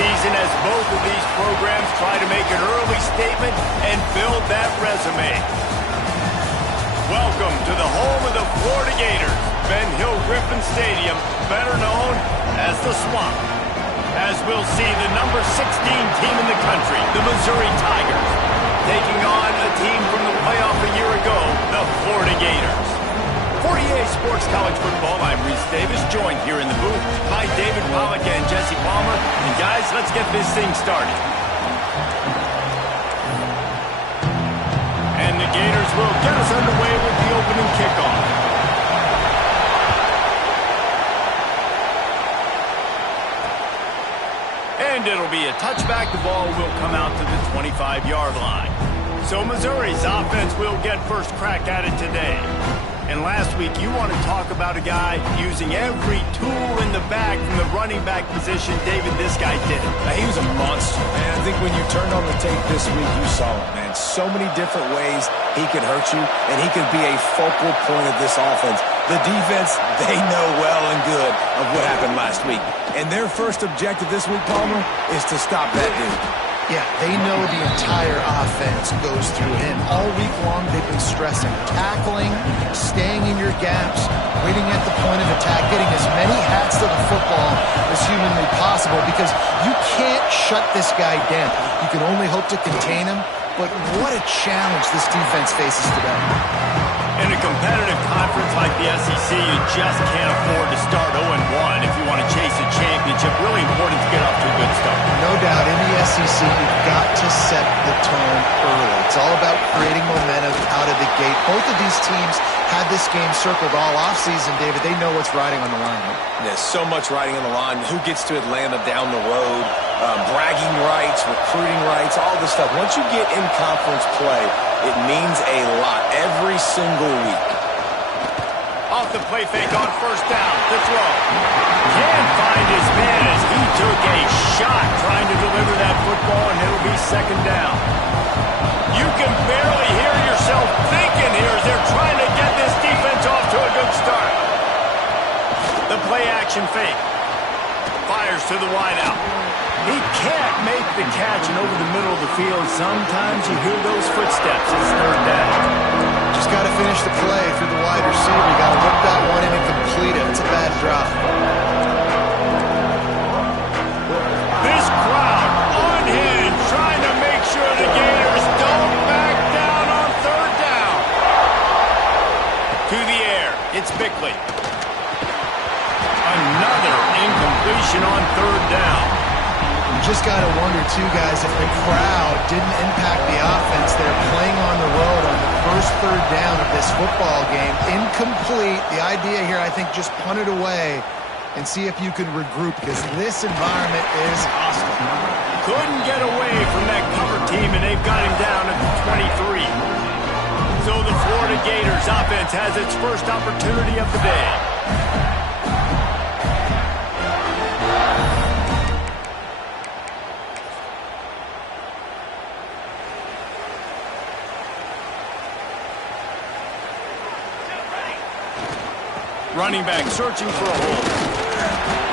season as both of these programs try to make an early statement and build that resume. Welcome to the home of the Florida Gators, Ben Hill Griffin Stadium, better known as the Swamp. As we'll see the number 16 team in the country, the Missouri Tigers, taking on a team from the playoff a year ago, the Florida Gators. For EA Sports College Football, I'm Reese Davis, joined here in the booth by David Pollack and Jesse Palmer. And guys, let's get this thing started. And the Gators will get us underway with the opening kickoff. And it'll be a touchback. The ball will come out to the 25-yard line. So Missouri's offense will get first crack at it today. And last week, you want to talk about a guy using every tool in the bag from the running back position. David, this guy did it. He was a monster, man. I think when you turned on the tape this week, you saw it, man. So many different ways he could hurt you, and he could be a focal point of this offense. The defense, they know well and good of what happened last week. And their first objective this week, Palmer, is to stop that dude. Yeah, they know the entire offense goes through him. All week long, they've been stressing tackling, staying in your gaps, waiting at the point of attack, getting as many hats to the football as humanly possible, because you can't shut this guy down. You can only hope to contain him, but what a challenge this defense faces today. In a competitive conference like the SEC, you just can't afford to start 0-1 if you want to chase a championship. Really important to get off to a good start. No doubt, in the SEC, you've got to set the tone early. It's all about creating momentum out of the gate. Both of these teams had this game circled all offseason, David. They know what's riding on the line. There's so much riding on the line. Who gets to Atlanta down the road? Bragging rights, recruiting rights, all this stuff. Once you get in conference play, it means a lot every single week. Off the play fake on first down. The throw. Can't find his man as he took a shot trying to deliver that football, and it'll be second down. Play-action fake. Fires to the wideout. He can't make the catch, and over the middle of the field, sometimes you hear those footsteps. It's third down. Just got to finish the play through the wide receiver. You got to whip that one in and complete it. It's a bad drop. This crowd unhinged, trying to make sure the Gators don't back down on third down. To the air, it's Bickley. Another incompletion on third down. You just got to wonder, too, guys, if the crowd didn't impact the offense. They're playing on the road on the first third down of this football game. Incomplete. The idea here, I think, just punt it away and see if you can regroup, because this environment is hostile. Couldn't get away from that cover team, and they've got him down at the 23. So the Florida Gators offense has its first opportunity of the day. Running back searching for a hole.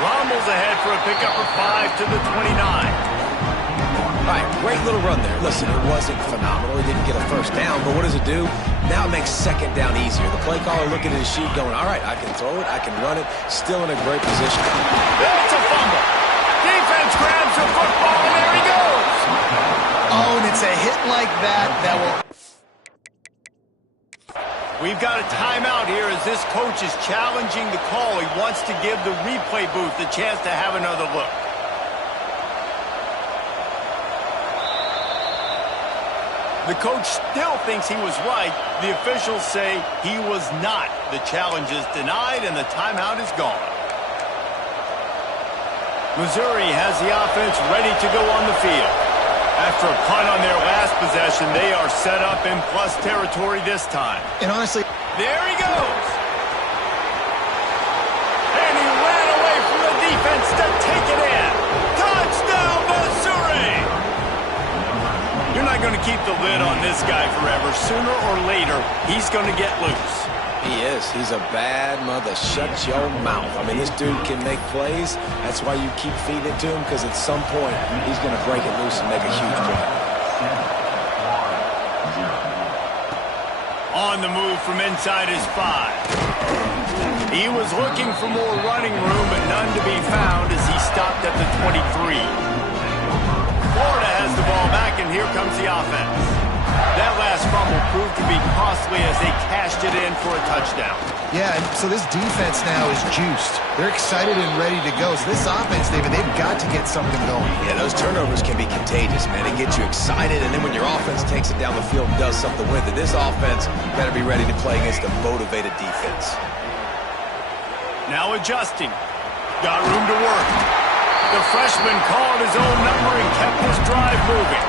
Rumbles ahead for a pickup of 5 to the 29. All right, great little run there. Listen, it wasn't phenomenal. He didn't get a first down, but what does it do? Now it makes second down easier. The play caller looking at his sheet going, all right, I can throw it, I can run it, still in a great position. That's a fumble. Defense grabs the football, and there he goes. Oh, and it's a hit like that that will... We've got a timeout here as this coach is challenging the call. He wants to give the replay booth the chance to have another look. The coach still thinks he was right. The officials say he was not. The challenge is denied and the timeout is gone. Missouri has the offense ready to go on the field. After a punt on their last possession, they are set up in plus territory this time. And honestly... There he goes! And he ran away from the defense to take it in. Touchdown, Missouri! You're not going to keep the lid on this guy forever. Sooner or later, he's going to get loose. He is. He's a bad mother. Shut your mouth. I mean, this dude can make plays. That's why you keep feeding it to him, because at some point, he's going to break it loose and make a huge play. On the move from inside his 5. He was looking for more running room, but none to be found as he stopped at the 23. Florida has the ball back, and here comes the offense. That last fumble proved to be costly as they cashed it in for a touchdown. Yeah, and so this defense now is juiced. They're excited and ready to go. So this offense, David, they've got to get something going. Yeah, those turnovers can be contagious, man. It gets you excited, and then when your offense takes it down the field and does something with it, this offense better be ready to play against a motivated defense. Now adjusting. Got room to work. The freshman called his own number and kept his drive moving.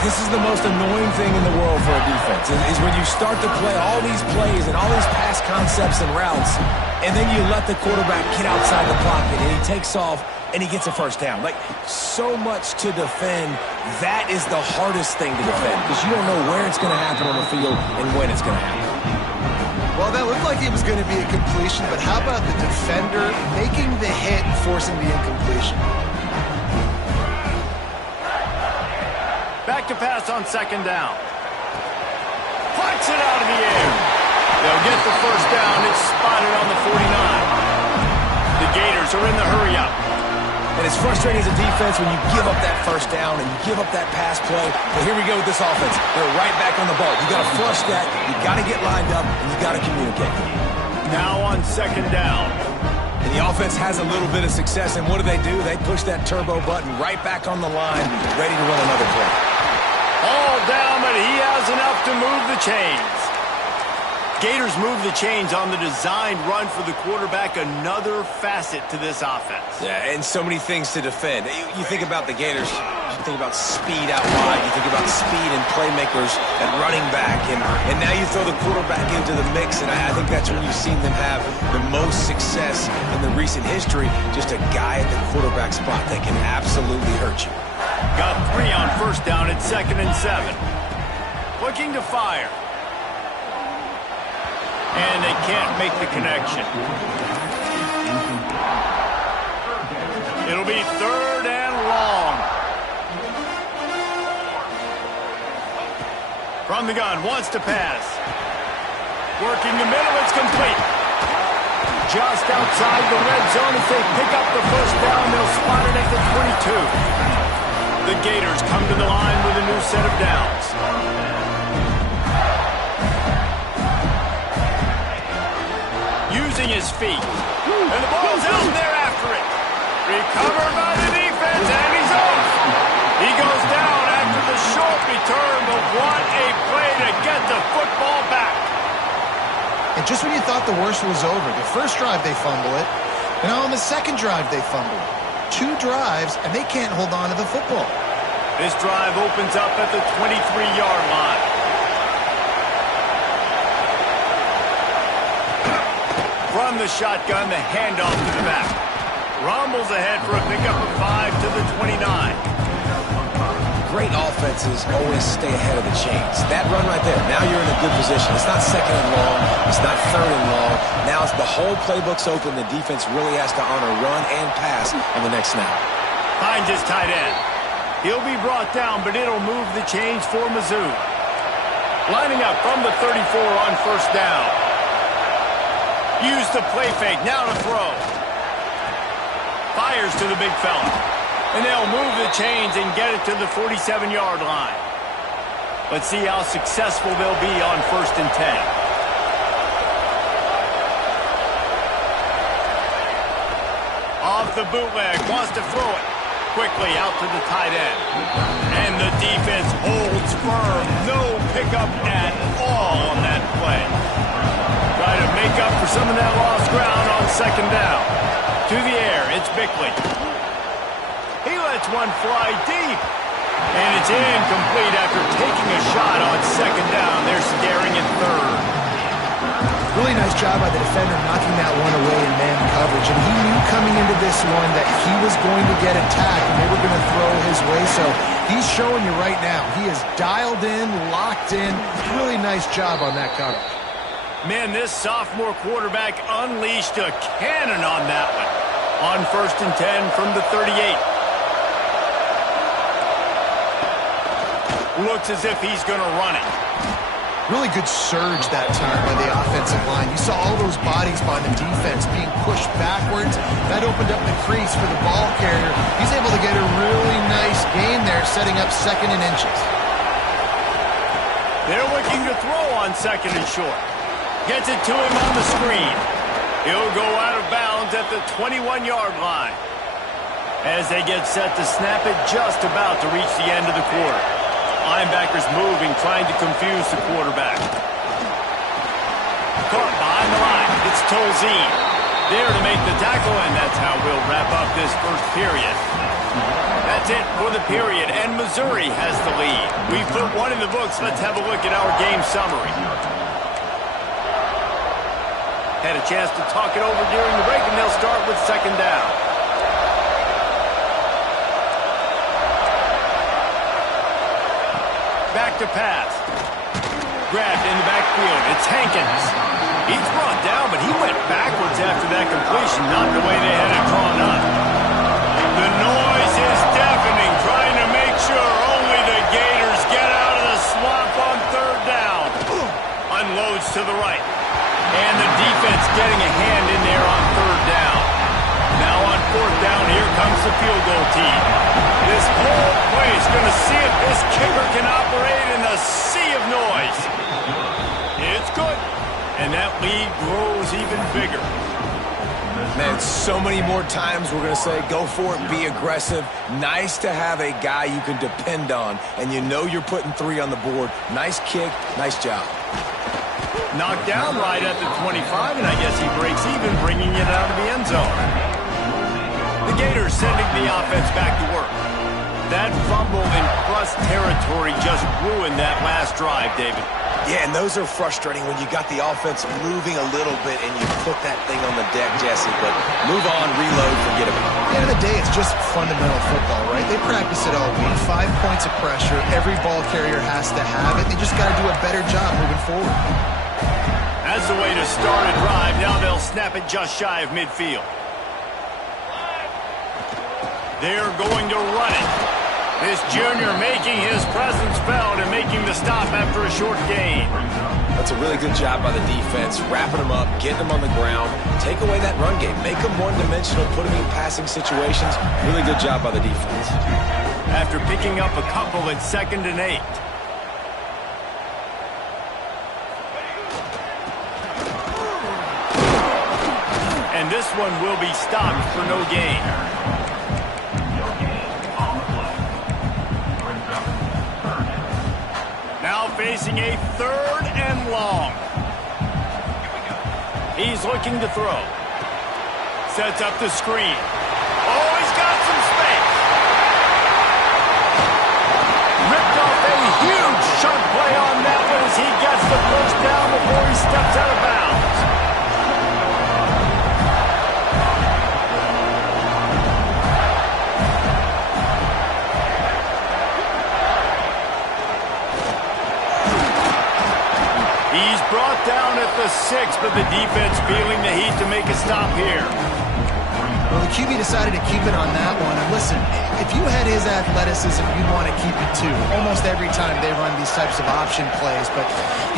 This is the most annoying thing in the world for a defense, is when you start to play all these plays and all these pass concepts and routes, and then you let the quarterback get outside the pocket, and he takes off, and he gets a first down. Like, so much to defend. That is the hardest thing to defend, because you don't know where it's going to happen on the field and when it's going to happen. Well, that looked like it was going to be a completion, but how about the defender making the hit and forcing the incompletion? Back to pass on second down. Puts it out of the air. They'll get the first down. It's spotted on the 49. The Gators are in the hurry-up. And it's frustrating as a defense when you give up that first down and you give up that pass play. But here we go with this offense. They're right back on the ball. You got to flush that. You got to get lined up, and you got to communicate. Now on second down. And the offense has a little bit of success, and what do? They push that turbo button right back on the line, ready to run another play. All down, but he has enough to move the chains. Gators move the chains on the designed run for the quarterback, another facet to this offense. Yeah, and so many things to defend. You think about the Gators, you think about speed out wide, you think about speed and playmakers and running back, and now you throw the quarterback into the mix, and I think that's when you've seen them have the most success in the recent history, just a guy at the quarterback spot that can absolutely hurt you. Got 3 on first down at 2nd and 7. Looking to fire. And they can't make the connection. It'll be 3rd and long. From the gun, wants to pass. Working the middle, it's complete. Just outside the red zone as they pick up the first down. They'll spot it at the 22. The Gators come to the line with a new set of downs. Using his feet. And the ball's out there after it. Recovered by the defense, and he's off. He goes down after the short return, but what a play to get the football back. And just when you thought the worst was over, the first drive they fumble it, and on the second drive they fumble it. 2 drives, and they can't hold on to the football. This drive opens up at the 23-yard line. From the shotgun, the handoff to the back. Rumbles ahead for a pickup of 5 to the 29. Great offenses always stay ahead of the chains. That run right there, now you're in a good position. It's not 2nd and long. It's not 3rd and long. Now it's the whole playbook's open. The defense really has to honor run and pass on the next snap. Finds his tight end. He'll be brought down, but it'll move the chains for Mizzou. Lining up from the 34 on first down. Use the play fake, now to throw. Fires to the big fella. And they'll move the chains and get it to the 47-yard line. Let's see how successful they'll be on 1st and 10. Off the bootleg, wants to throw it. Quickly out to the tight end. And the defense holds firm. No pickup at all on that play. Try to make up for some of that lost ground on 2nd down. To the air, it's Bickley. He lets one fly deep. And it's incomplete after taking a shot on 2nd down. They're staring at 3rd. Really nice job by the defender knocking that one away in man coverage. And he knew coming into this one that he was going to get attacked and they were going to throw his way. So he's showing you right now. He is dialed in, locked in. Really nice job on that coverage. Man, this sophomore quarterback unleashed a cannon on that one. On 1st and 10 from the 38. Looks as if he's going to run it. Really good surge that time by the offensive line. You saw all those bodies by the defense being pushed backwards. That opened up the crease for the ball carrier. He's able to get a really nice gain there, setting up 2nd and inches. They're looking to throw on 2nd and short. Gets it to him on the screen. He'll go out of bounds at the 21-yard line. As they get set to snap it, just about to reach the end of the quarter. Linebackers moving, trying to confuse the quarterback. Caught behind the line. It's Tolzien. There to make the tackle, and that's how we'll wrap up this first period. That's it for the period, and Missouri has the lead. We've put one in the books. Let's have a look at our game summary. Had a chance to talk it over during the break, and they'll start with 2nd down. Back to pass. Grabbed in the backfield. It's Hankins. He's brought down, but he went backwards after that completion, not the way they had it drawn up. The noise is deafening, trying to make sure only the Gators get out of the swamp on 3rd down. Unloads to the right. And the defense getting a hand in there on 3rd down. Now on 4th down, here comes the field goal team. This whole play is going to see if this kicker can operate in a sea of noise. It's good. And that lead grows even bigger. Man, so many more times we're going to say, go for it, be aggressive. Nice to have a guy you can depend on, and you know you're putting 3 on the board. Nice kick, nice job. Knocked down right at the 25, and I guess he breaks even, bringing it out of the end zone. The Gators sending the offense back to work. That fumble in crust territory just ruined that last drive, David. Yeah, and those are frustrating when you got the offense moving a little bit and you put that thing on the deck, Jesse. But move on, reload, forget about it. At the end of the day, it's just fundamental football, right? They practice it all week. 5 points of pressure. Every ball carrier has to have it. They just got to do a better job moving forward. That's the way to start a drive. Now they'll snap it just shy of midfield. They're going to run it. This junior making his presence felt and making the stop after a short gain. That's a really good job by the defense, wrapping them up, getting them on the ground, take away that run game, make them one-dimensional, put them in passing situations. Really good job by the defense. After picking up a couple at 2nd and 8. And this one will be stopped for no gain. Now facing a 3rd and long. He's looking to throw. Sets up the screen. Oh, he's got some space. Ripped off a huge chunk play on that one as he gets the first down before he steps out of bounds. He's brought down at the 6, but the defense feeling the heat to make a stop here. Well, the QB decided to keep it on that one. And listen, if you had his athleticism, you'd want to keep it too. Almost every time they run these types of option plays. But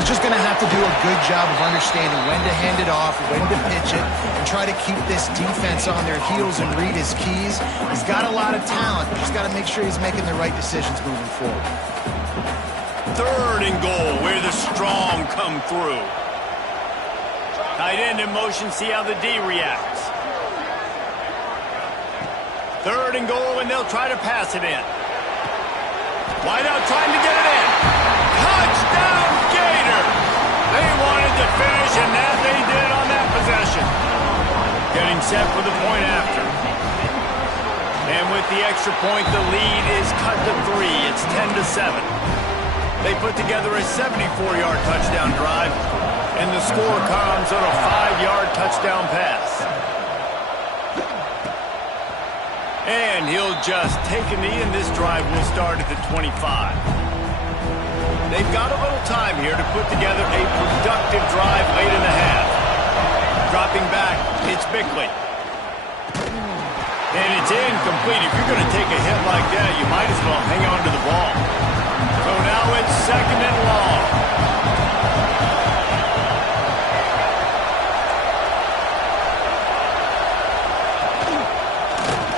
he's just going to have to do a good job of understanding when to hand it off, when to pitch it, and try to keep this defense on their heels and read his keys. He's got a lot of talent. Just got to make sure he's making the right decisions moving forward. 3rd and goal, where the strong come through. Tight end in motion, see how the D reacts. 3rd and goal, and they'll try to pass it in. Wide out, trying to get it in. Touchdown, Gators! They wanted to finish, and that they did on that possession. Getting set for the point after. And with the extra point, the lead is cut to 3. It's 10-7. They put together a 74-yard touchdown drive, and the score comes on a 5-yard touchdown pass. And he'll just take a knee, and this drive will start at the 25. They've got a little time here to put together a productive drive late in the half. Dropping back, it's Bickley. And it's incomplete. If you're going to take a hit like that, you might as well hang on to the ball. So now it's 2nd and long.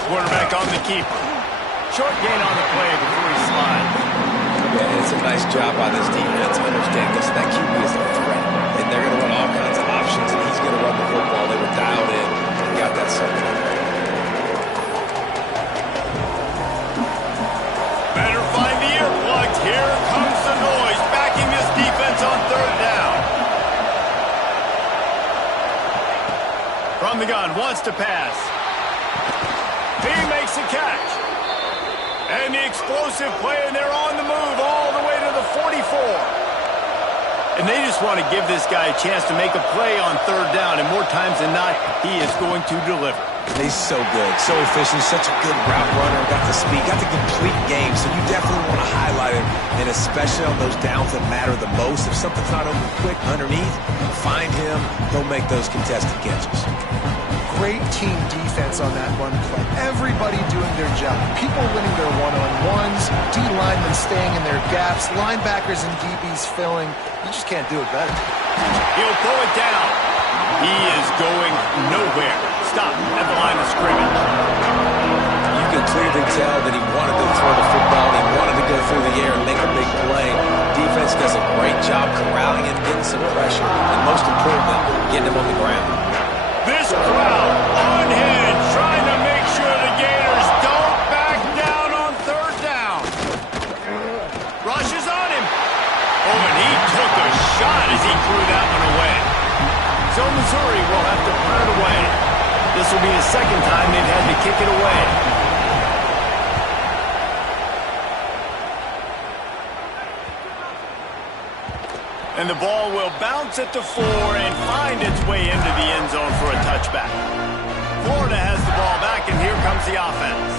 Quarterback on the keeper. Short gain on the play before he slides. Yeah, it's a nice job by this defense. Understand this, that QB is a threat. And they're going to run all kinds of options, and he's going to run the football. They were dialed in and got that second. Better find the earplugs. Here comes the noise, backing this defense on 3rd down. From the gun, wants to pass. He makes a catch. And the explosive play, and they're on the move all the way to the 44. And they just want to give this guy a chance to make a play on 3rd down, and more times than not, he is going to deliver. He's so good, so efficient, such a good route runner, got the speed, got the complete game, so you definitely want to highlight him, and especially on those downs that matter the most. If something's not open quick underneath, find him, he'll make those contested catches. Great team defense on that run play. Everybody doing their job. People winning their one-on-ones, D linemen staying in their gaps, linebackers and DBs filling. You just can't do it better. He'll pull it down. He is going nowhere. Stop at the line of scrimmage. You can clearly tell that he wanted to throw the football. He wanted to go through the air and make a big play. Defense does a great job corralling him, getting some pressure, and most importantly, getting him on the ground. This crowd unhinged, trying to make sure the Gators don't back down on 3rd down. Rushes on him. Oh, and he took a shot as he threw that one away. So Missouri will have to punt it away. This will be the 2nd time they've had to kick it away. And the ball will bounce at the 4 and find its way into the end zone for a touchback. Florida has the ball back, and here comes the offense.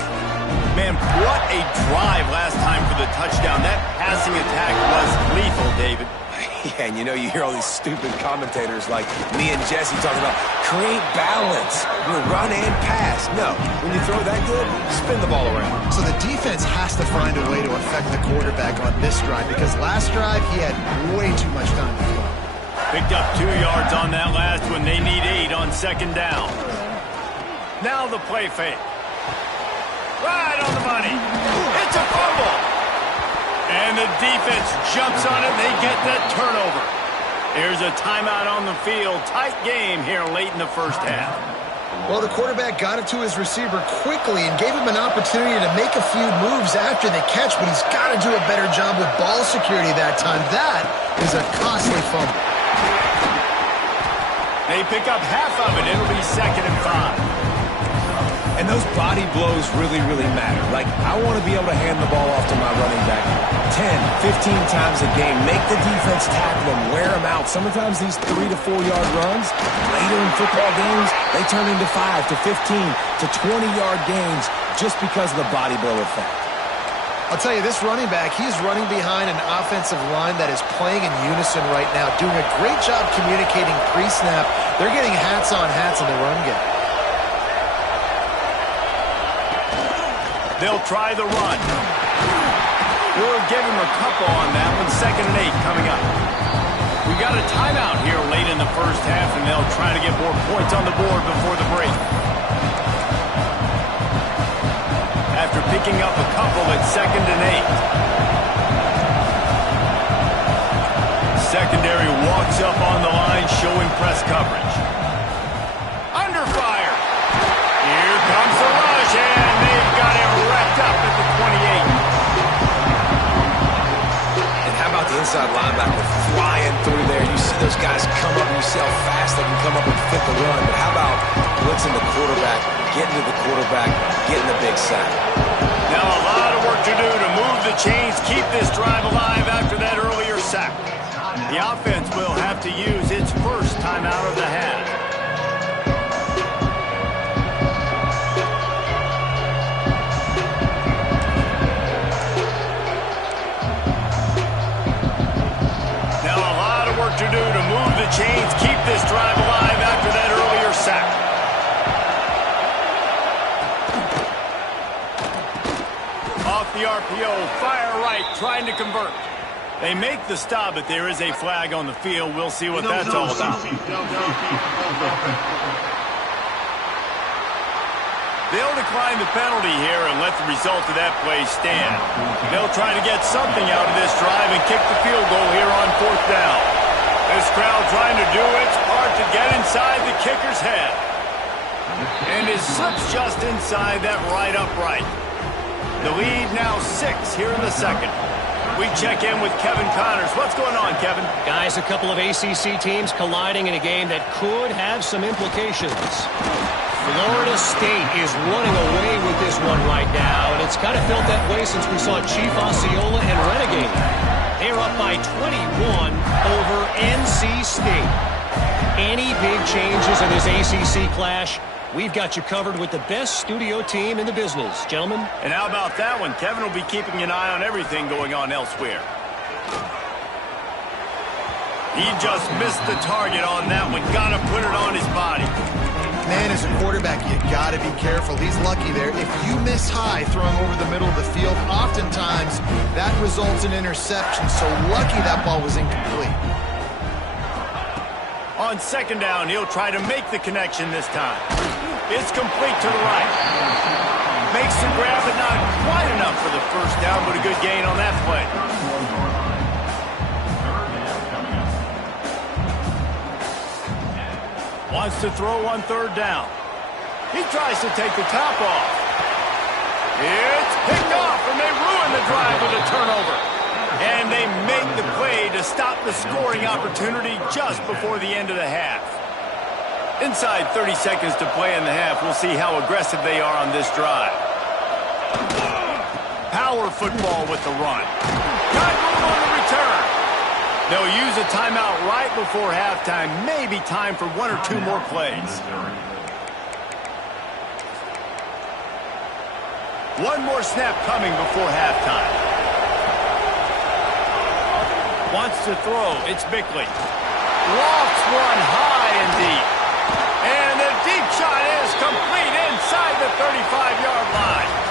Man, what a drive last time for the touchdown. That passing attack was lethal, David. Yeah, and you hear all these stupid commentators like me and Jesse talking about create balance, run and pass. No, when you throw that good, spin the ball around. So the defense has to find a way to affect the quarterback on this drive because last drive he had way too much time to throw. Picked up 2 yards on that last one. They need 8 on second down. Now the play fake. Right on the money. It's a fumble. And the defense jumps on it, and they get that turnover. Here's a timeout on the field. Tight game here late in the first half. Well, the quarterback got it to his receiver quickly and gave him an opportunity to make a few moves after the catch, but he's got to do a better job with ball security that time. That is a costly fumble. They pick up half of it. It'll be 2nd and 5. And those body blows really, really matter. Like, I want to be able to hand the ball off to my running back 10, 15 times a game. Make the defense tackle them, wear them out. Sometimes these 3 to 4 yard runs, later in football games, they turn into 5 to 15 to 20-yard gains just because of the body blow effect. I'll tell you, this running back, he's running behind an offensive line that is playing in unison right now, doing a great job communicating pre-snap. They're getting hats on hats in the run game. They'll try the run. We'll give him a couple on that one. 2nd and 8 coming up. We got a timeout here late in the first half, and they'll try to get more points on the board before the break. After picking up a couple at 2nd and 8. Secondary walks up on the line, showing press coverage. Under fire. Here comes the rush, and they've got it wrapped up at the 28. And how about the inside linebacker flying through there? You see those guys come up, and you see how fast they can come up and fit the run. But how about blitzing the quarterback, getting to the quarterback, getting the big sack? Now a lot of work to do to move the chains, keep this drive alive after that earlier sack. The offense will have to use its first timeout of the half. To do to move the chains, keep this drive alive after that earlier sack. Off the RPO, fire right, trying to convert. They make the stop, but there is a flag on the field. We'll see what that's all about. They'll decline the penalty here and let the result of that play stand. They'll try to get something out of this drive and kick the field goal here on 4th down. This crowd trying to do its part to get inside the kicker's head. And it slips just inside that right upright. The lead now 6 here in the second. We check in with Kevin Connors. What's going on, Kevin? Guys, a couple of ACC teams colliding in a game that could have some implications. Florida State is running away with this one right now, and it's kind of felt that way since we saw Chief Osceola and Renegade. They're up by 21 over NC State. Any big changes in this ACC clash, we've got you covered with the best studio team in the business, gentlemen. And how about that one? Kevin will be keeping an eye on everything going on elsewhere. He just missed the target on that one. Got to put it on his body. Man, as a quarterback, you got to be careful. He's lucky there. If you miss high throwing over the middle of the field, oftentimes that results in interception. So lucky that ball was incomplete. On 2nd down, he'll try to make the connection this time. It's complete to the right. Makes the grab, but not quite enough for the first down, but a good gain on that play. Wants to throw on 3rd down. He tries to take the top off. It's picked off, and they ruin the drive with a turnover. And they make the play to stop the scoring opportunity just before the end of the half. Inside 30 seconds to play in the half. We'll see how aggressive they are on this drive. Power football with the run. Got room on the return. They'll use a timeout right before halftime. Maybe time for 1 or 2 more plays. One more snap coming before halftime. Wants to throw. It's Bickley. Lofts one high and deep. And the deep shot is complete inside the 35-yard line.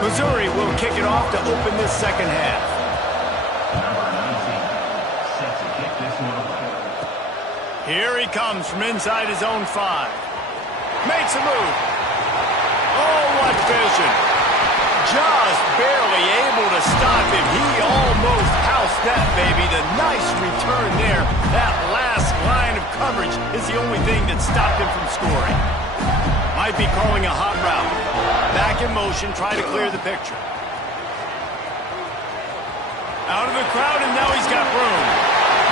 Missouri will kick it off to open this second half. Number 19 set to kick this one off. Here he comes from inside his own 5. Makes a move. Oh, what vision. Just barely able to stop him. He almost housed that, baby. The nice return there. That last line of coverage is the only thing that stopped him from scoring. Might be calling a hot route. Back in motion, try to clear the picture. Out of the crowd, and now he's got room.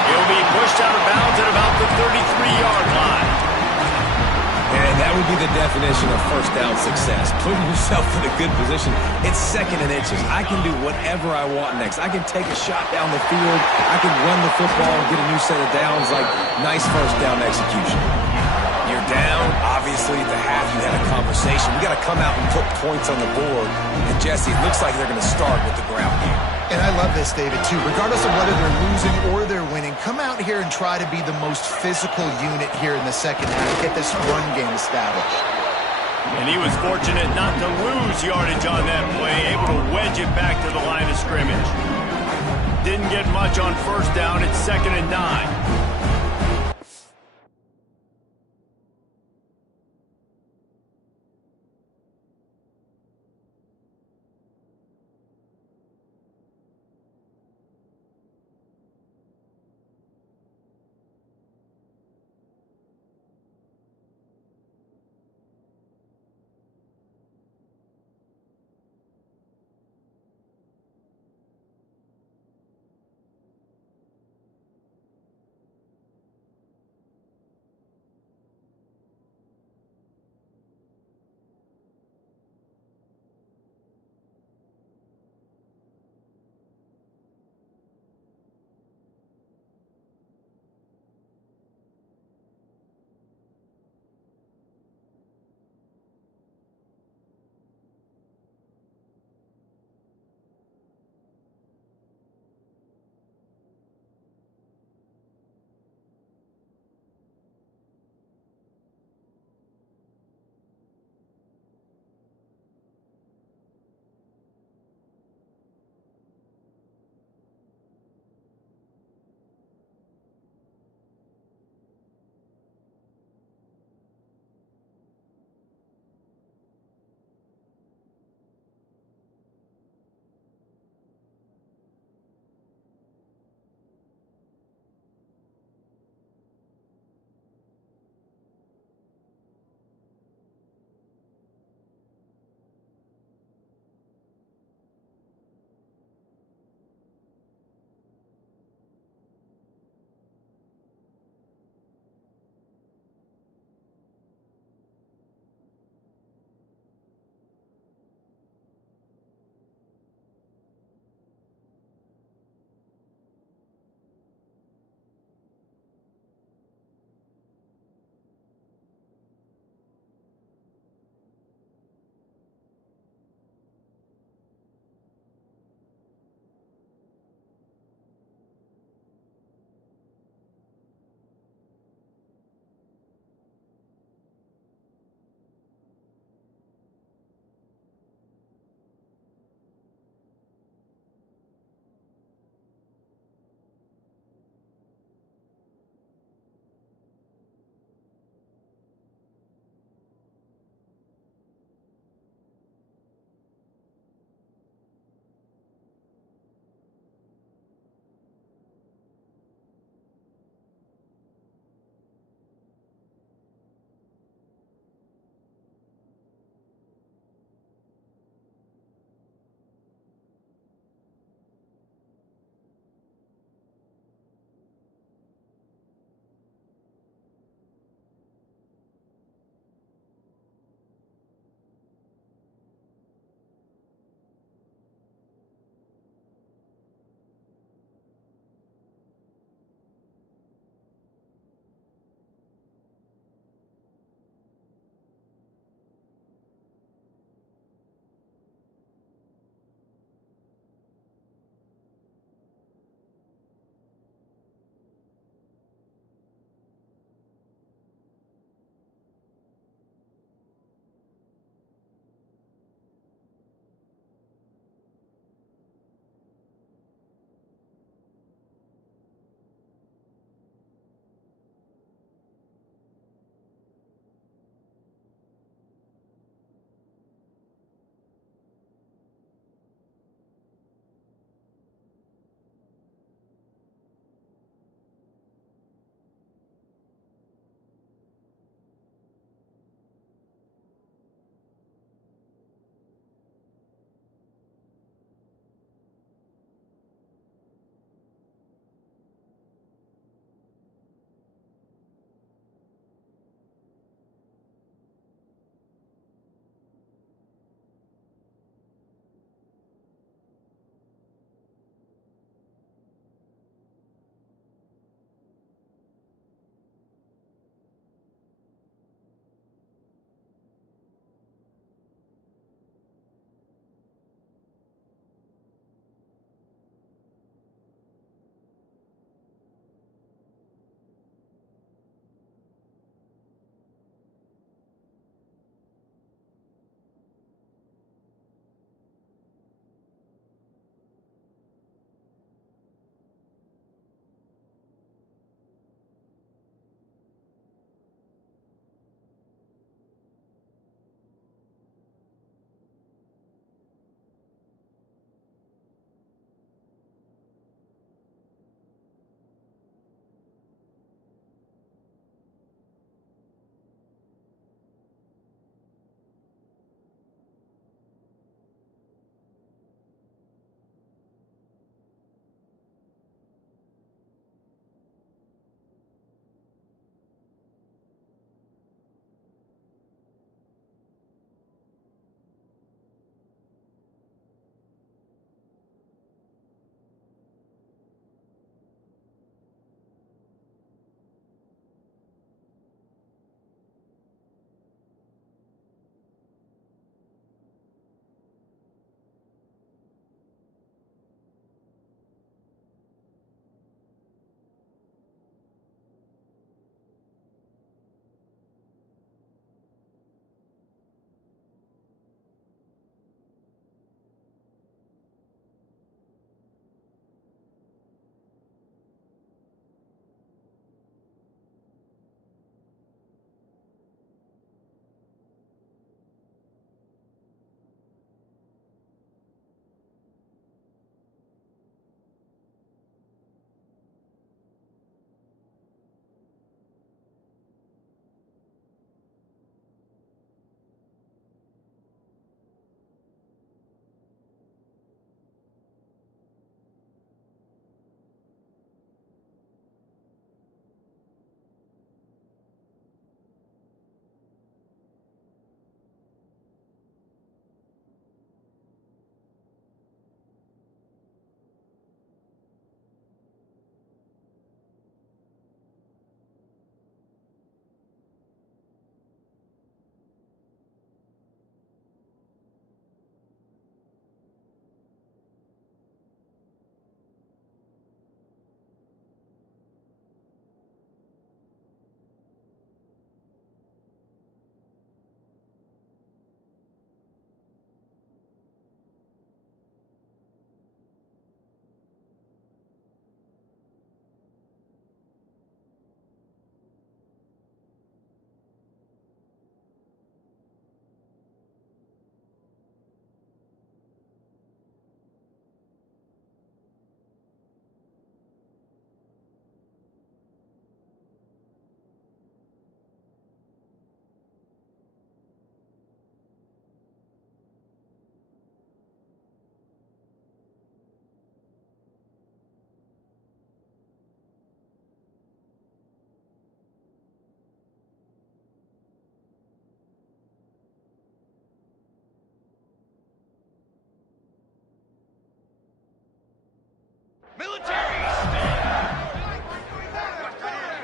He'll be pushed out of bounds at about the 33-yard line. And that would be the definition of first down success. Putting yourself in a good position. It's second and inches. I can do whatever I want next. I can take a shot down the field. I can run the football and get a new set of downs. Like, nice first down execution. You're down. Obviously, at the half, you had a conversation. We got to come out and put points on the board. And, Jesse, it looks like they're going to start with the ground game. And I love this, David, too. Regardless of whether they're losing or they're winning, come out here and try to be the most physical unit here in the second half. Get this run game established. And he was fortunate not to lose yardage on that play, able to wedge it back to the line of scrimmage. Didn't get much on first down. It's 2nd and 9.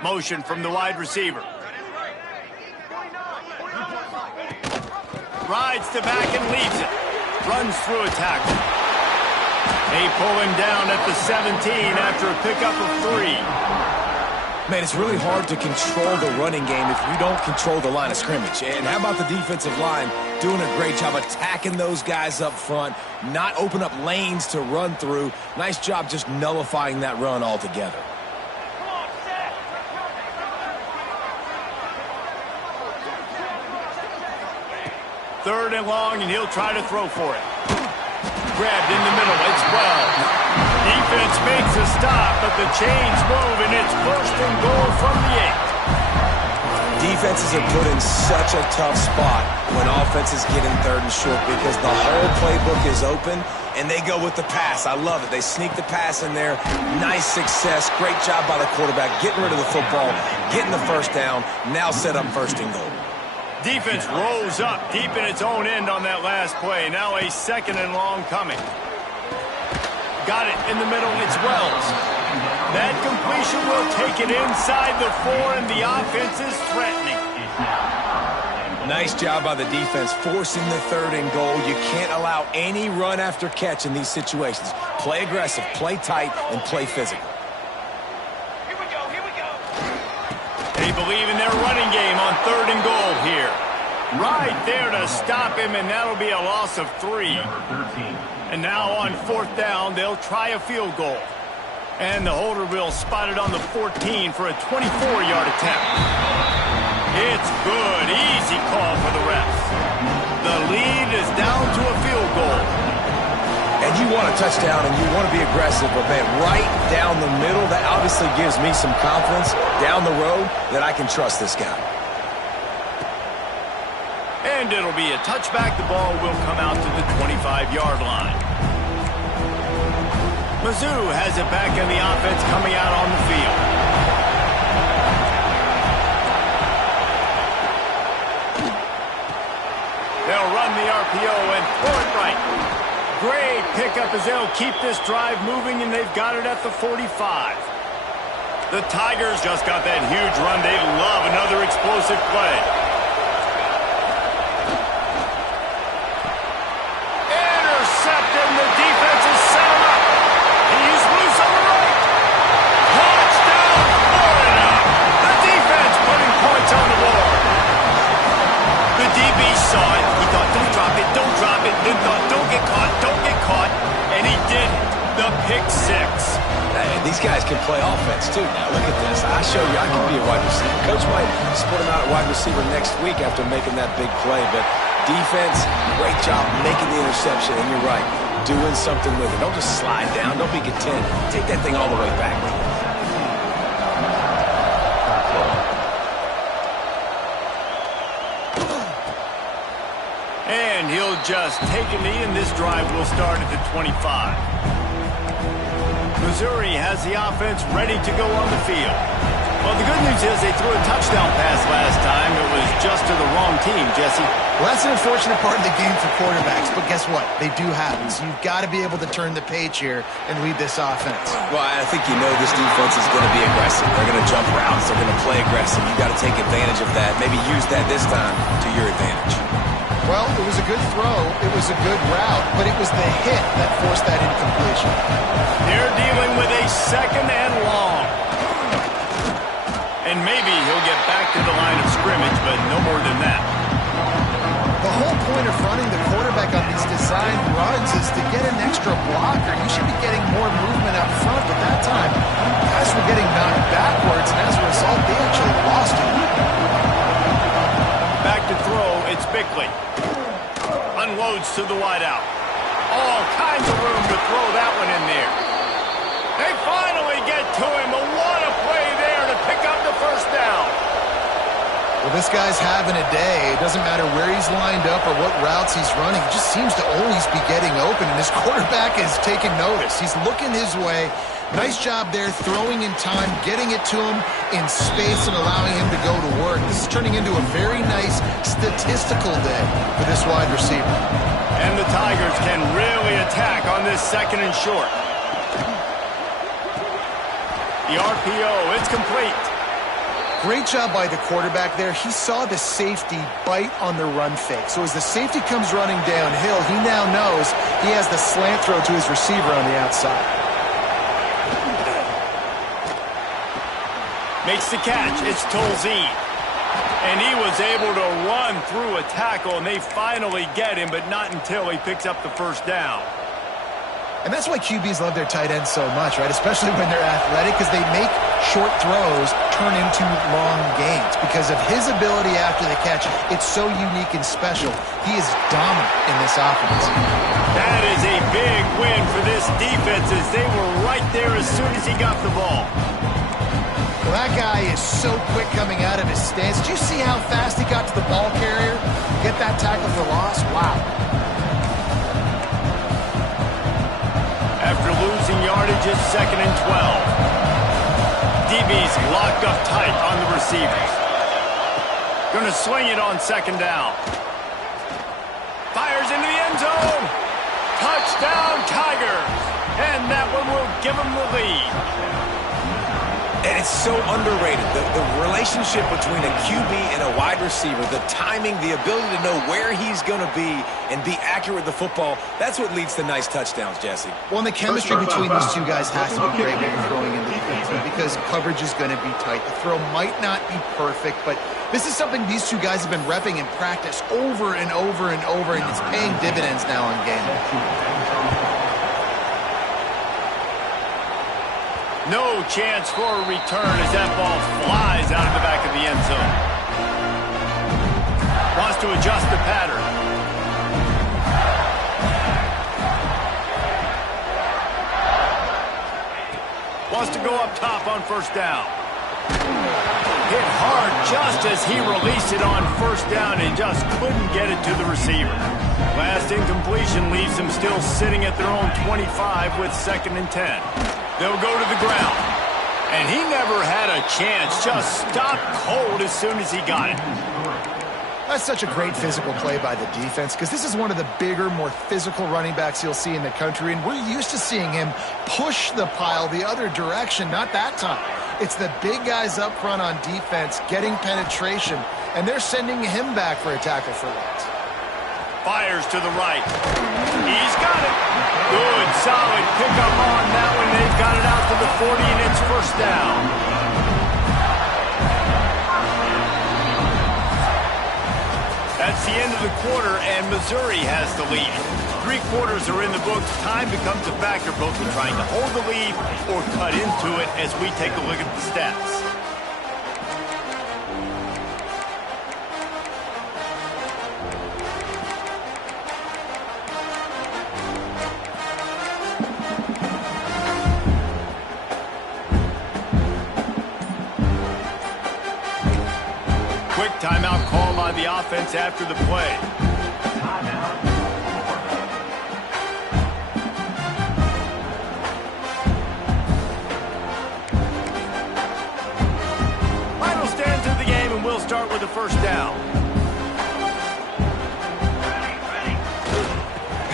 Motion from the wide receiver. Rides to back and leaves it. Runs through a tackle. They pull him down at the 17 after a pickup of 3. Man, it's really hard to control the running game if you don't control the line of scrimmage. And how about the defensive line doing a great job attacking those guys up front, not open up lanes to run through. Nice job just nullifying that run altogether. Third and long, and he'll try to throw for it. Grabbed in the middle, it's well. Defense makes a stop, but the chains move, and it's 1st and goal from the 8. Defenses are put in such a tough spot when offenses get in 3rd and short because the whole playbook is open, and they go with the pass. I love it. They sneak the pass in there. Nice success. Great job by the quarterback getting rid of the football, getting the 1st down, now set up 1st and goal. Defense rolls up deep in its own end on that last play. Now a 2nd and long coming. Got it in the middle. It's Wells. That completion will take it inside the 4, and the offense is threatening. Nice job by the defense forcing the 3rd and goal. You can't allow any run after catch in these situations. Play aggressive, play tight, and play physical. They believe in their running game on 3rd and goal here. Right there to stop him, and that'll be a loss of 3. And now on 4th down, they'll try a field goal. And the holder will spot it on the 14 for a 24-yard attempt. It's good. Easy call for the refs. The lead is down to a field goal. And you want a touchdown and you want to be aggressive, but man, right down the middle, that obviously gives me some confidence down the road that I can trust this guy. And it'll be a touchback. The ball will come out to the 25-yard line. Mizzou has it back in the offense coming out on the field. They'll run the RPO and throw it right. Great pickup as they'll keep this drive moving, and they've got it at the 45. The Tigers just got that huge run. They love another explosive play. Intercepted, and the defense is set him up. He's loose on the right. Touchdown, Florida. The defense putting points on the board. The DB saw it. He thought, don't drop it, don't drop it. Then thought, don't get caught, don't get caught. And he did it. The pick 6. Hey, these guys can play offense, too. Now, look at this. I show you I can be a wide receiver. Coach might split him out at wide receiver next week after making that big play. But defense, great job making the interception. And you're right, doing something with it. Don't just slide down. Don't be content. Take that thing all the way back. And he'll just take a knee, and this drive will start at the 25. Missouri has the offense ready to go on the field. Well, the good news is they threw a touchdown pass last time. It was just to the wrong team, Jesse. Well, that's an unfortunate part of the game for quarterbacks, but guess what? They do happen. So you've got to be able to turn the page here and lead this offense. Well, I think you know this defense is going to be aggressive. They're going to jump routes. They're going to play aggressive. You've got to take advantage of that. Maybe use that this time to your advantage. Well, it was a good throw. It was a good route, but it was the hit that forced that incompletion. They're dealing with a 2nd and long. And maybe he'll get back to the line of scrimmage, but no more than that. The whole point of running the quarterback on these design runs is to get an extra blocker. You should be getting more movement up front, but that time, guys were getting knocked backwards, and as a result, they actually lost it. Back to throw, it's Bickley. Unloads to the wideout. All kinds of room to throw that one in there. They finally get to him, but what a play there to pick up the 1st down. Well, this guy's having a day. It doesn't matter where he's lined up or what routes he's running. He just seems to always be getting open, and his quarterback is taking notice. He's looking his way. Nice job there, throwing in time, getting it to him in space and allowing him to go to work. This is turning into a very nice statistical day for this wide receiver. And the Tigers can really attack on this 2nd and short. The RPO, it's complete. Great job by the quarterback there. He saw the safety bite on the run fake. So as the safety comes running downhill, he now knows he has the slant throw to his receiver on the outside. Makes the catch. It's Tolzien. And he was able to run through a tackle, and they finally get him, but not until he picks up the first down. And that's why QBs love their tight ends so much, right? Especially when they're athletic, because they make short throws turn into long gains. Because of his ability after the catch, it's so unique and special. He is dominant in this offense. That is a big win for this defense, as they were right there as soon as he got the ball. Well, that guy is so quick coming out of his stance. Did you see how fast he got to the ball carrier? Get that tackle for loss? Wow. After losing yardage, it's 2nd and 12. DB's locked up tight on the receivers. Going to swing it on 2nd down. Fires into the end zone. Touchdown, Tigers. And that one will give them the lead. And it's so underrated. The relationship between a QB and a wide receiver, the timing, the ability to know where he's going to be and be accurate with the football, that's what leads to nice touchdowns, Jesse. Well, and the chemistry between these two guys has to be great when you're throwing into the field because coverage is going to be tight. The throw might not be perfect, but this is something these two guys have been repping in practice over and over and over, and it's paying dividends now in game. No chance for a return as that ball flies out of the back of the end zone. Wants to adjust the pattern. Wants to go up top on 1st down. Hit hard just as he released it on 1st down and just couldn't get it to the receiver. Last incompletion leaves them still sitting at their own 25 with 2nd and 10. They'll go to the ground. And he never had a chance. Just stopped cold as soon as he got it. That's such a great physical play by the defense because this is one of the bigger, more physical running backs you'll see in the country, and we're used to seeing him push the pile the other direction. Not that time. It's the big guys up front on defense getting penetration, and they're sending him back for a tackle for loss. Fires to the right. He's got it. Good, solid pickup on that one. They've got it out to the 40, and it's 1st down. That's the end of the quarter, and Missouri has the lead. 3 quarters are in the books. Time becomes a factor both in trying to hold the lead or cut into it as we take a look at the stats. Quick timeout call by the offense after the play. Final stands of the game, and we'll start with the 1st down.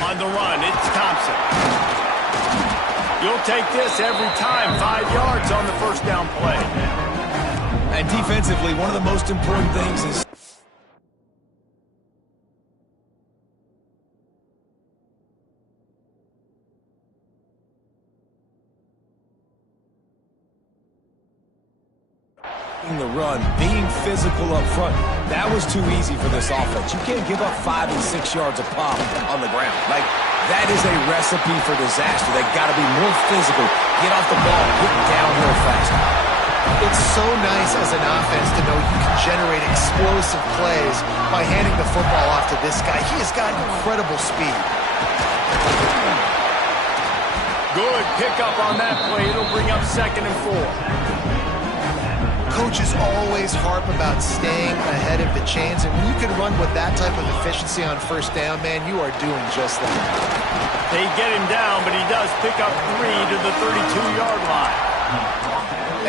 On the run, it's Thompson. You'll take this every time. 5 yards on the 1st down play. And defensively, one of the most important things is the run, being physical up front. That was too easy for this offense. You can't give up 5 and 6 yards a pop on the ground. Like, that is a recipe for disaster. They got to be more physical, get off the ball, get downhill faster. It's so nice as an offense to know you can generate explosive plays by handing the football off to this guy. He has got incredible speed. Good pickup on that play. It'll bring up 2nd and 4. Coaches always harp about staying ahead of the chains, and when you can run with that type of efficiency on 1st down, man, you are doing just that. They get him down, but he does pick up 3 to the 32-yard line.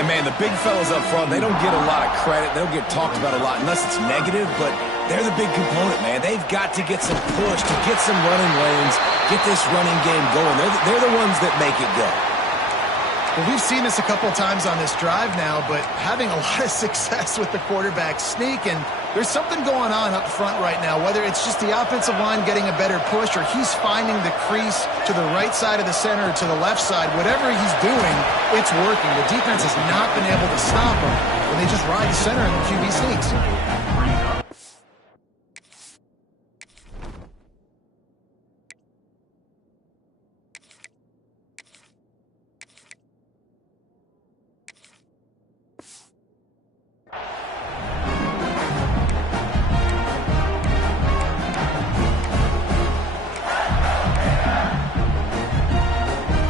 And, man, the big fellas up front, they don't get a lot of credit. They don't get talked about a lot unless it's negative, but they're the big component, man. They've got to get some push, to get some running lanes, get this running game going. They're the ones that make it go. Well, we've seen this a couple times on this drive now, but having a lot of success with the quarterback sneak, and there's something going on up front right now, whether it's just the offensive line getting a better push or he's finding the crease to the right side of the center or to the left side. Whatever he's doing, it's working. The defense has not been able to stop him when they just ride the center and the QB sneaks.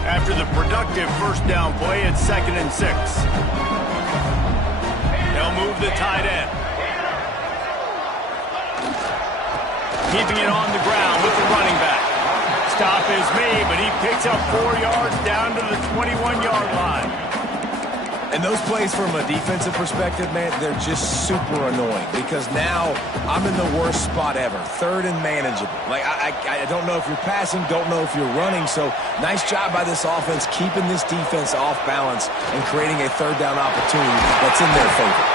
After the productive first down play, it's 2nd and 6. They'll move the tight end. Keeping it on the ground with the running back. Stop is made, but he picks up 4 yards down to the 21-yard line. And those plays from a defensive perspective, man, they're just super annoying because now I'm in the worst spot ever, 3rd and manageable. Like, I don't know if you're passing, don't know if you're running, so nice job by this offense keeping this defense off balance and creating a 3rd down opportunity that's in their favor.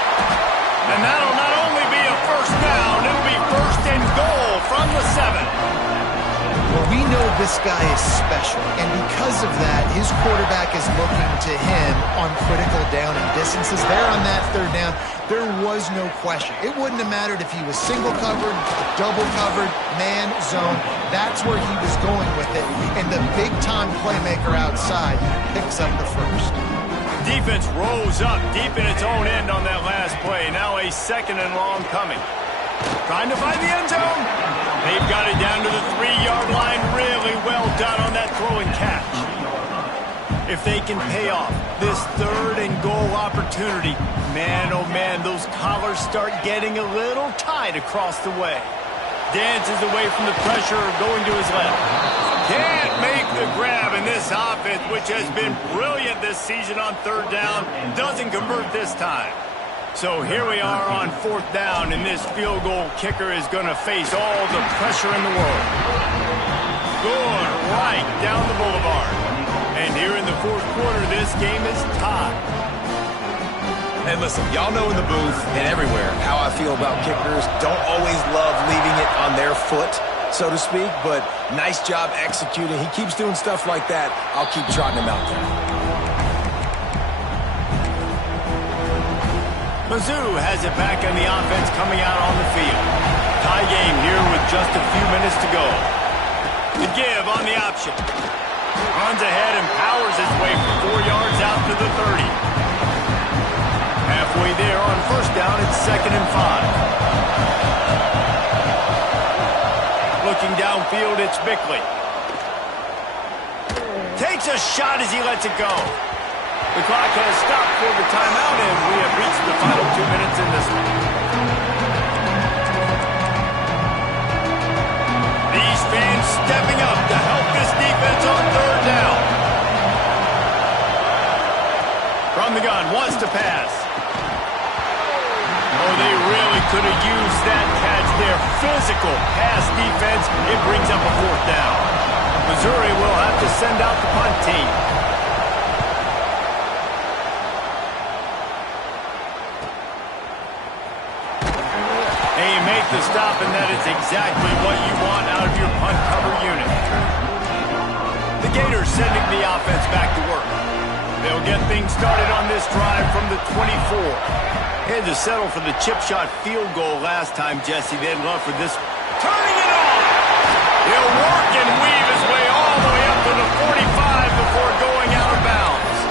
And that'll not only be a first down, it'll be 1st and goal from the 7. Well, we know this guy is special, and because of that, his quarterback is looking to him on critical down and distances. There on that 3rd down, there was no question. It wouldn't have mattered if he was single covered, double covered, man, zone. That's where he was going with it, and the big-time playmaker outside picks up the first. Defense rose up deep in its own end on that last play. Now a 2nd and long coming. Trying to find the end zone. They've got it down to the 3-yard line. Really well done on that throw and catch. If they can pay off this 3rd and goal opportunity, man, oh man, those collars start getting a little tight across the way. Dances away from the pressure, going to his left. Can't make the grab, and this offense, which has been brilliant this season on 3rd down, doesn't convert this time. So here we are on 4th down, and this field goal kicker is going to face all the pressure in the world. Good right down the boulevard. And here in the 4th quarter, this game is tied. And listen, y'all know in the booth and everywhere how I feel about kickers. Don't always love leaving it on their foot, so to speak, but nice job executing. He keeps doing stuff like that. I'll keep trotting him out there. Mizzou has it back on the offense coming out on the field. Tie game here with just a few minutes to go. The give on the option. Runs ahead and powers his way for 4 yards out to the 30. Halfway there on 1st down, it's 2nd and 5. Looking downfield, it's Bickley. Takes a shot as he lets it go. The clock has stopped for the timeout, and we have reached the final 2 minutes in this one. These fans stepping up to help this defense on 3rd down. From the gun, wants to pass. Oh, they really could have used that catch there. Physical pass defense. It brings up a 4th down. Missouri will have to send out the punt team. Make the stop, and that is exactly what you want out of your punt cover unit. The Gators sending the offense back to work. They'll get things started on this drive from the 24. Had to settle for the chip shot field goal last time, Jesse. They'd love for this. Turning it on! He'll work and weave his way all the way up to the 45 before going out of bounds.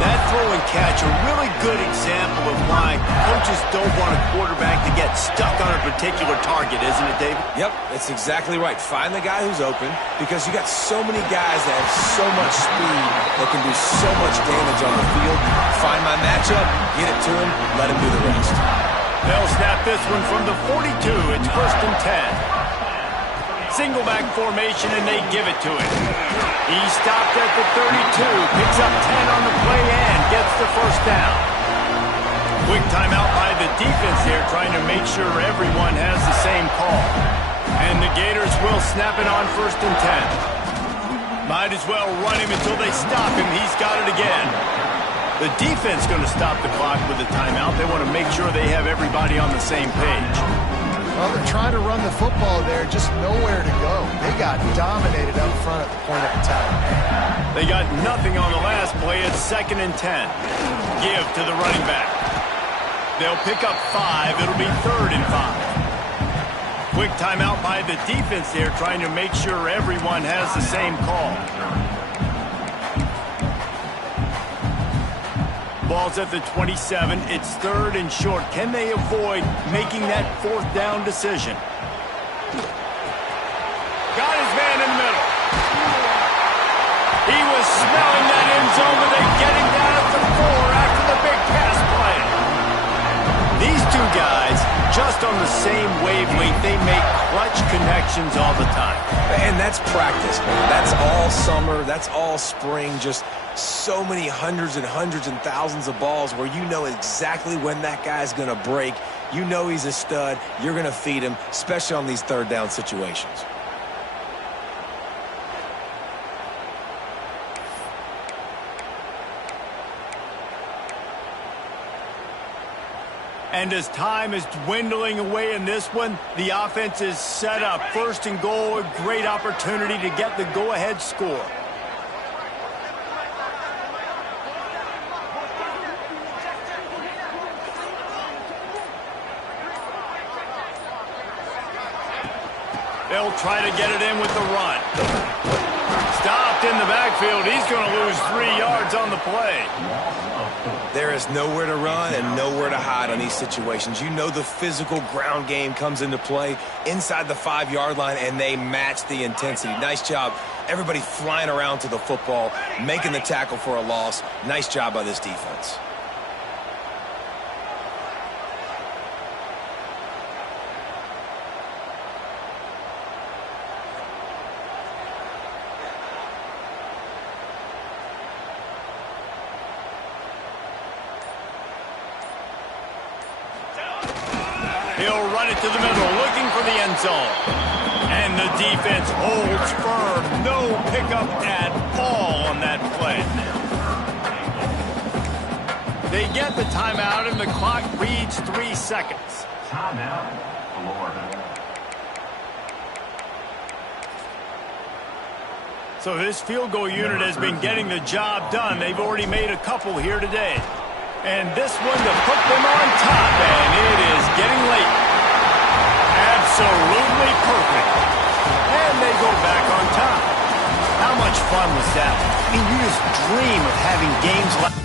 That throw and catch, a really good example of why coaches don't want a quarterback to get stuck on a particular target, isn't it, David? Yep, that's exactly right. Find the guy who's open because you got so many guys that have so much speed that can do so much damage on the field. Find my matchup, get it to him, let him do the rest. They'll snap this one from the 42. It's 1st and 10. Single back formation, and they give it to him. He stopped at the 32, picks up 10 on the play and gets the 1st down. Quick timeout by the defense here, trying to make sure everyone has the same call. And the Gators will snap it on 1st and 10. Might as well run him until they stop him. He's got it again. The defense going to stop the clock with a timeout. They want to make sure they have everybody on the same page. Well, they're trying to run the football there, just nowhere to go. They got dominated up front at the point of attack. They got nothing on the last play. It's 2nd and 10. Give to the running back. They'll pick up 5. It'll be 3rd and 5. Quick timeout by the defense there, trying to make sure everyone has the same call. Ball's at the 27. It's 3rd and short. Can they avoid making that 4th down decision? Got his man in the middle. He was smelling that end zone, but they get him down at the 4 after the big pass play. These two guys, just on the same wavelength, they make clutch connections all the time. And that's practice. That's all summer. That's all spring. Just so many hundreds and thousands of balls where you know exactly when that guy's going to break. You know he's a stud. You're going to feed him, especially on these 3rd down situations. And as time is dwindling away in this one, the offense is set up. 1st and goal, a great opportunity to get the go-ahead score. They'll try to get it in with the run. Stopped in the backfield. He's going to lose 3 yards on the play. There is nowhere to run and nowhere to hide on these situations. You know the physical ground game comes into play inside the 5-yard line, and they match the intensity. Nice job. Everybody flying around to the football, making the tackle for a loss. Nice job by this defense. He'll run it to the middle, looking for the end zone. And the defense holds firm. No pickup at all on that play. They get the timeout, and the clock reads 3 seconds. Timeout, Florida. So this field goal unit has been getting the job done. They've already made a couple here today. And this one to put them on top, and it is getting late. Absolutely perfect. And they go back on top. How much fun was that? I mean, you just dream of having games like